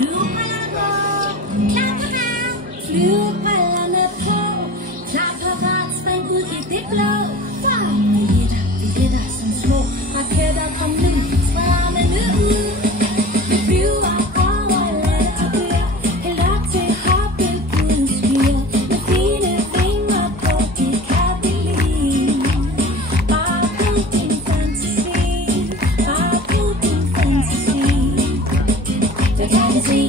Flyvebrillerne på, klar parat. Flyvebrillerne på, klar parat. Spring ud i det blå. Billetter som små raketter. Kom nu, spred armene ud. Vi flyver over land og byer, helt op til hoppebudens skyer. Med fine vinger på, det kan vi lide. Bare brug din fantasi, bare brug din fantasi. Så kan vi se,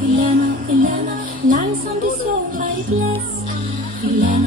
vi landede i langsomt i sol og i blæs. Vi lander